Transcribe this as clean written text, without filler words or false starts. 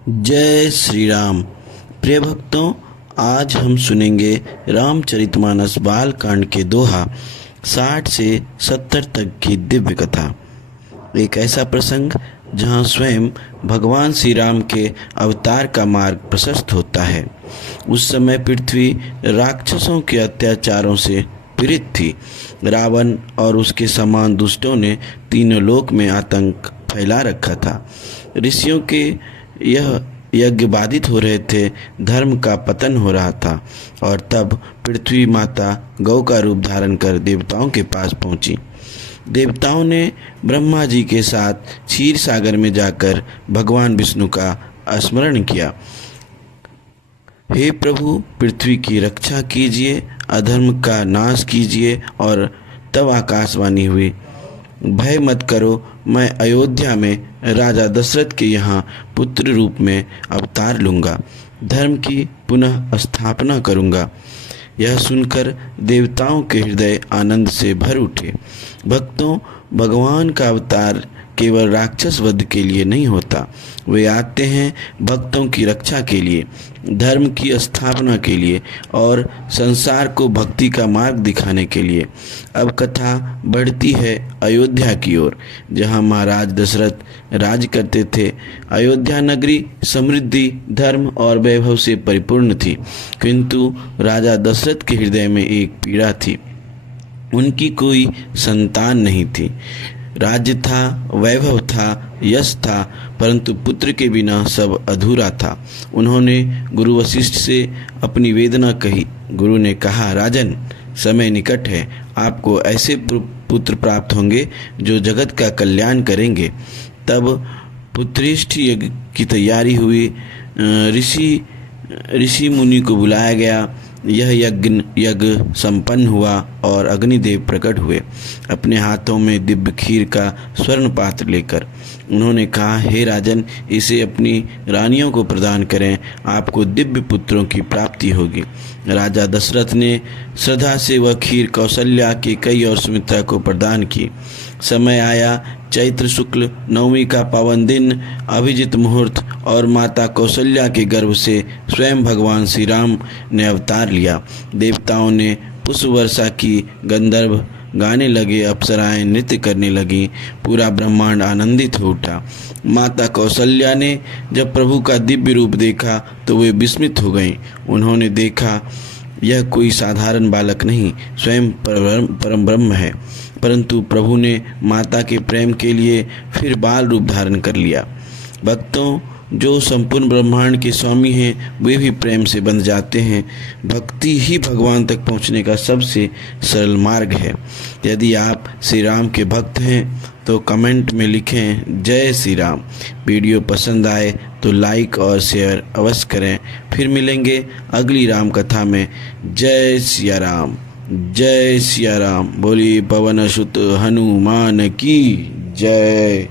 जय श्री राम। प्रिय भक्तों, आज हम सुनेंगे रामचरितमानस बालकांड के दोहा 60 से 70 तक की दिव्य कथा। एक ऐसा प्रसंग जहाँ स्वयं भगवान श्री राम के अवतार का मार्ग प्रशस्त होता है। उस समय पृथ्वी राक्षसों के अत्याचारों से पीड़ित थी। रावण और उसके समान दुष्टों ने तीनों लोक में आतंक फैला रखा था। ऋषियों के यह यज्ञ बाधित हो रहे थे, धर्म का पतन हो रहा था। और तब पृथ्वी माता गौ का रूप धारण कर देवताओं के पास पहुंची। देवताओं ने ब्रह्मा जी के साथ क्षीर सागर में जाकर भगवान विष्णु का स्मरण किया। हे प्रभु, पृथ्वी की रक्षा कीजिए, अधर्म का नाश कीजिए। और तब आकाशवाणी हुई, भय मत करो, मैं अयोध्या में राजा दशरथ के यहाँ पुत्र रूप में अवतार लूँगा, धर्म की पुनः स्थापना करूँगा। यह सुनकर देवताओं के हृदय आनंद से भर उठे। भक्तों, भगवान का अवतार केवल राक्षस वध के लिए नहीं होता, वे आते हैं भक्तों की रक्षा के लिए, धर्म की स्थापना के लिए और संसार को भक्ति का मार्ग दिखाने के लिए। अब कथा बढ़ती है अयोध्या की ओर, जहां महाराज दशरथ राज करते थे। अयोध्या नगरी समृद्धि, धर्म और वैभव से परिपूर्ण थी, किंतु राजा दशरथ के हृदय में एक पीड़ा थी। उनकी कोई संतान नहीं थी। राज्य था, वैभव था, यश था, परंतु पुत्र के बिना सब अधूरा था। उन्होंने गुरु वशिष्ठ से अपनी वेदना कही। गुरु ने कहा, राजन, समय निकट है, आपको ऐसे पुत्र प्राप्त होंगे जो जगत का कल्याण करेंगे। तब पुत्रेष्ठ यज्ञ की तैयारी हुई। ऋषि मुनि को बुलाया गया। यह यज्ञ संपन्न हुआ और अग्निदेव प्रकट हुए, अपने हाथों में दिव्य खीर का स्वर्ण पात्र लेकर। उन्होंने कहा, हे राजन, इसे अपनी रानियों को प्रदान करें, आपको दिव्य पुत्रों की प्राप्ति होगी। राजा दशरथ ने श्रद्धा से वह खीर कौशल्या, केकई और सुमित्रा को प्रदान की। समय आया, चैत्र शुक्ल नवमी का पावन दिन, अभिजित मुहूर्त, और माता कौशल्या के गर्भ से स्वयं भगवान श्री राम ने अवतार लिया। देवताओं ने पुष्प वर्षा की, गंधर्व गाने लगे, अप्सराएं नृत्य करने लगी, पूरा ब्रह्मांड आनंदित हो उठा। माता कौशल्या ने जब प्रभु का दिव्य रूप देखा तो वे विस्मित हो गईं। उन्होंने देखा, यह कोई साधारण बालक नहीं, स्वयं परम ब्रह्म है। परंतु प्रभु ने माता के प्रेम के लिए फिर बाल रूप धारण कर लिया। भक्तों, जो संपूर्ण ब्रह्मांड के स्वामी हैं, वे भी प्रेम से बंध जाते हैं। भक्ति ही भगवान तक पहुंचने का सबसे सरल मार्ग है। यदि आप श्री राम के भक्त हैं तो कमेंट में लिखें, जय श्री राम। वीडियो पसंद आए तो लाइक और शेयर अवश्य करें। फिर मिलेंगे अगली राम कथा में। जय सिया राम, जय सिया राम। बोलिए पवन सुत हनुमान की जय।